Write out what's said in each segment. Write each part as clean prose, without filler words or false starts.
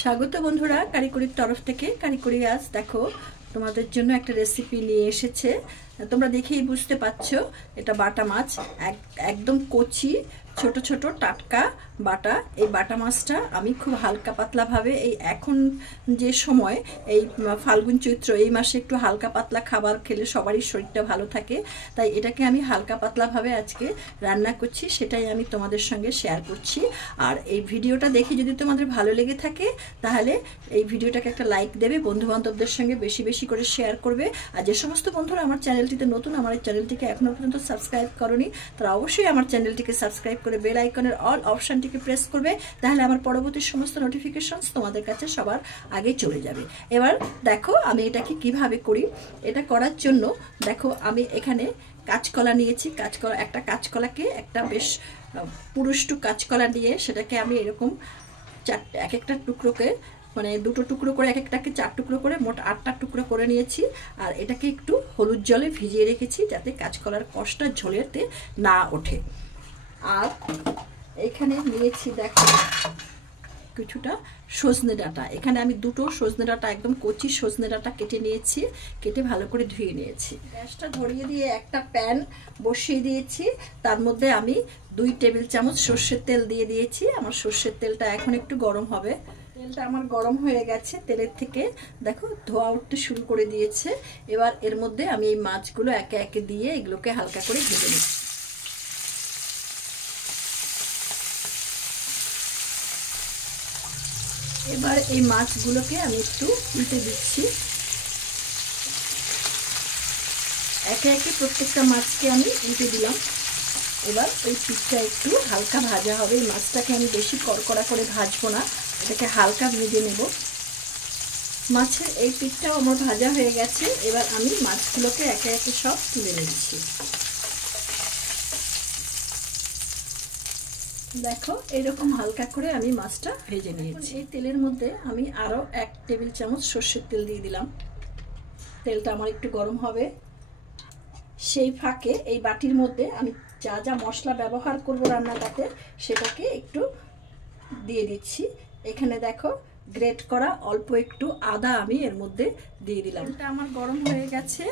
স্বাগত বন্ধুরা, কারিকুরির তরফ থেকে। কারিকুরি আজ দেখো তোমাদের জন্য একটা রেসিপি নিয়ে এসেছে। তোমরা দেখেই বুঝতে পারছো এটা বাটা মাছ, একদম কচি ছোট ছোট টাটকা বাটা। এই বাটা মাছটা আমি খুব হালকা পাতলা ভাবে, এই এখন যে সময় এই ফাল্গুন চৈত্র এই মাসে একটু হালকা পাতলা খাবার খেলে সবারই শরীরটা ভালো থাকে, তাই এটাকে আমি হালকা পাতলা ভাবে আজকে রান্না করছি, সেটাই আমি তোমাদের সঙ্গে শেয়ার করছি। আর এই ভিডিওটা দেখে যদি তোমাদের ভালো লেগে থাকে তাহলে এই ভিডিওটাকে একটা লাইক দেবে, বন্ধু বান্ধবদের সঙ্গে বেশি বেশি করে শেয়ার করবে। আর যে সমস্ত বন্ধুরা আমার চ্যানেলটিতে নতুন, আমার এই চ্যানেলটিকে এখনো পর্যন্ত সাবস্ক্রাইব করনি, তারা অবশ্যই আমার চ্যানেলটিকে সাবস্ক্রাইব করে বেল আইকনের অল অপশনটিকে প্রেস করবে, তাহলে আমার পরবর্তী সমস্ত নোটিফিকেশনস তোমাদের কাছে সবার আগে চলে যাবে। এবার দেখো আমি এটাকে কিভাবে করি। এটা করার জন্য দেখো আমি এখানে কাঁচকলা নিয়েছি। একটা কাঁচকলাকে একটা বেশ পুরুষ্টু কাঁচকলা নিয়ে সেটাকে আমি এরকম এক একটা টুকরোকে, মানে দুটো টুকরো করে, এক একটাকে 4 টুকরো করে, মোট 8টা টুকরো করে নিয়েছি। আর এটাকে একটু হলুদ জলে ভিজিয়ে রেখেছি যাতে কাঁচকলার কষটা ঝোলেতে না ওঠে। আর এখানে নিয়েছি দেখো কিছুটা সজনে ডাঁটা। এখানে আমি দুটো সজনে ডাঁটা, একদম কচি সজনে ডাঁটা কেটে নিয়েছি, কেটে ভালো করে ধুয়ে নিয়েছি। গ্যাসটা ধরিয়ে দিয়ে একটা প্যান বসিয়ে দিয়েছি, তার মধ্যে আমি 2 টেবিল চামচ সর্ষের তেল দিয়ে দিয়েছি। আমার সর্ষের তেলটা এখন একটু গরম হবে। তেলটা আমার গরম হয়ে গেছে, তেলের থেকে দেখো ধোয়া উঠতে শুরু করে দিয়েছে। এবার এর মধ্যে আমি এই মাছগুলো একে একে দিয়ে এগুলোকে হালকা করে ভেজে নিচ্ছি। এবার এই মাছগুলোকে আমি একটু উল্টে দিচ্ছি, একে একে প্রত্যেকটা মাছকে আমি উল্টে দিলাম। এবার এই পিঠটা একটু হালকা ভাজা হবে। এই মাছটাকে আমি বেশি কড়কড়া করে ভাজবো না, এটাকে হালকা ভেজে নেব। মাছের এই পিঠটাও আমার ভাজা হয়ে গেছে। এবার আমি মাছগুলোকে একে একে সব তুলে নিচ্ছি। দেখো এরকম হালকা করে আমি মাছটা ভেজে নিয়েছি। এই তেলের মধ্যে আমি আরো 1 টেবিল চামচ সর্ষের তেল দিয়ে দিলাম। তেলটা আমার একটু গরম হবে। সেই ফাঁকে এই বাটির মধ্যে আমি যা যা মশলা ব্যবহার করব রান্নাটাতে সেটাকে একটু দিয়ে দিচ্ছি। এখানে দেখো গ্রেট করা অল্প একটু আদা আমি এর মধ্যে দিয়ে দিলাম। এটা আমার গরম হয়ে গেছে,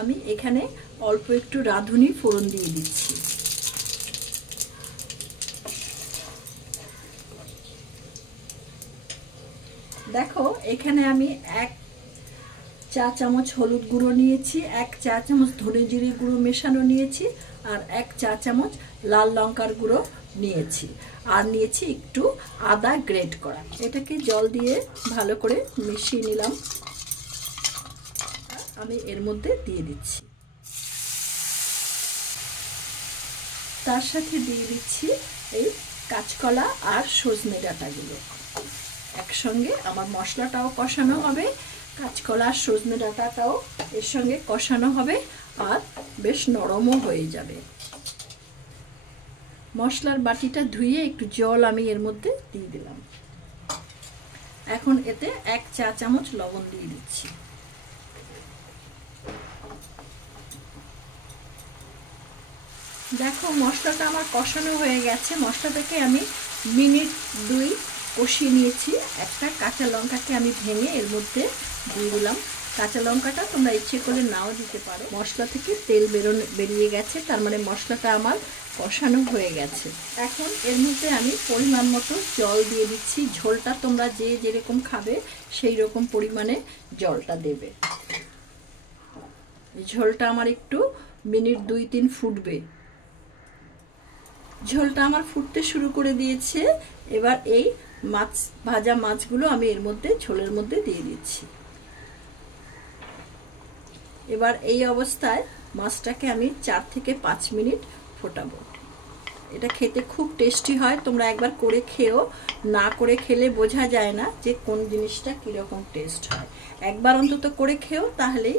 আমি এখানে অল্প একটু রাঁধুনি ফোড়ন দিয়ে দিচ্ছি। দেখো এখানে আমি 1 চা চামচ হলুদ গুঁড়ো নিয়েছি, 1 চা চামচ ধনে জিরে গুঁড়ো মেশানো নিয়েছি, আর 1 চা চামচ লাল লঙ্কার গুঁড়ো নিয়েছি, আর নিয়েছি একটু আদা গ্রেট করা। এটাকে জল দিয়ে ভালো করে মিশিয়ে নিলাম। আমি এর মধ্যে দিয়ে দিচ্ছি, তার সাথে দিয়ে দিচ্ছি এই কাঁচকলা আর সজনে ডাঁটাগুলো। একসঙ্গে আমার মশলাটাও কষানো হবে, কাঁচকলা আর সজনে ডাঁটাটাও এর সঙ্গে কষানো হবে, আর বেশ নরমও হয়ে যাবে। মশলার বাটিটা ধুয়ে একটু জল আমি এর মধ্যে দিয়ে দিলাম। এখন এতে 1 চা চামচ লবণ দিয়ে দিচ্ছি। দেখো মশলাটা আমার কষানো হয়ে গেছে। মশলাটাকে আমি মিনিট 2 কষিয়ে নিয়েছি। একটা কাঁচা লঙ্কাকে আমি ভেঙে এর মধ্যে দিয়ে দিলাম। কাঁচা লঙ্কাটা তোমরা ইচ্ছে করে নাও দিতে পারো। মশলা থেকে তেল বেরিয়ে গেছে, তার মানে মশলাটা আমার কষানো হয়ে গেছে। এখন এর মধ্যে আমি পরিমাণ মতো জল দিয়ে দিচ্ছি। ঝোলটা তোমরা যে যেরকম খাবে সেই রকম পরিমাণে জলটা দেবে। ঝোলটা আমার একটু মিনিট 2-3 ফুটবে। ঝোলটা আমার ফুটতে শুরু করে দিয়েছে। এবার এই ভাজা মাছগুলো আমি এর মধ্যে ঝোলের মধ্যে দিয়ে দিচ্ছি। এবার এই অবস্থায় মাছটাকে আমি 4 থেকে 5 মিনিট ফোটাবো। এটা খেতে খুব টেস্টি হয়, তোমরা একবার করে খেও। না করে খেলে বোঝা যায় না যে কোন জিনিসটা কিরকম টেস্ট হয়। একবার অন্তত করে খেও, তাহলেই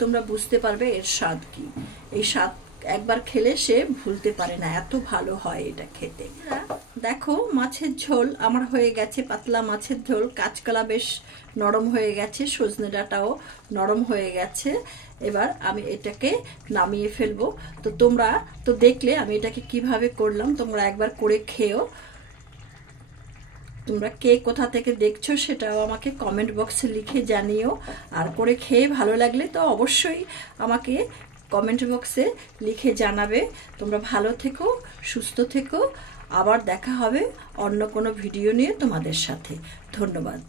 তোমরা বুঝতে পারবে এর স্বাদ কি। এই স্বাদ একবার খেলে সে ভুলতে পারে না, এত ভালো হয় এটা খেতে। দেখো মাছের ঝোল আমার হয়ে গেছে, পাতলা মাছের ঝোল। কাঁচকলা বেশ নরম হয়ে গেছে, সজনে ডাঁটাও নরম হয়ে গেছে। এবার আমি এটাকে নামিয়ে ফেলবো। তো তোমরা তো দেখলে আমি এটাকে কিভাবে করলাম, তোমরা একবার করে খেও। তোমরা কে কোথা থেকে দেখছো সেটাও আমাকে কমেন্ট বক্সে লিখে জানিও। আর করে খেয়ে ভালো লাগলে তো অবশ্যই আমাকে কমেন্ট বক্সে লিখে জানাবে। তোমরা ভালো থেকো, সুস্থ থেকো। আবার দেখা হবে অন্য কোনো ভিডিও নিয়ে তোমাদের সাথে। ধন্যবাদ।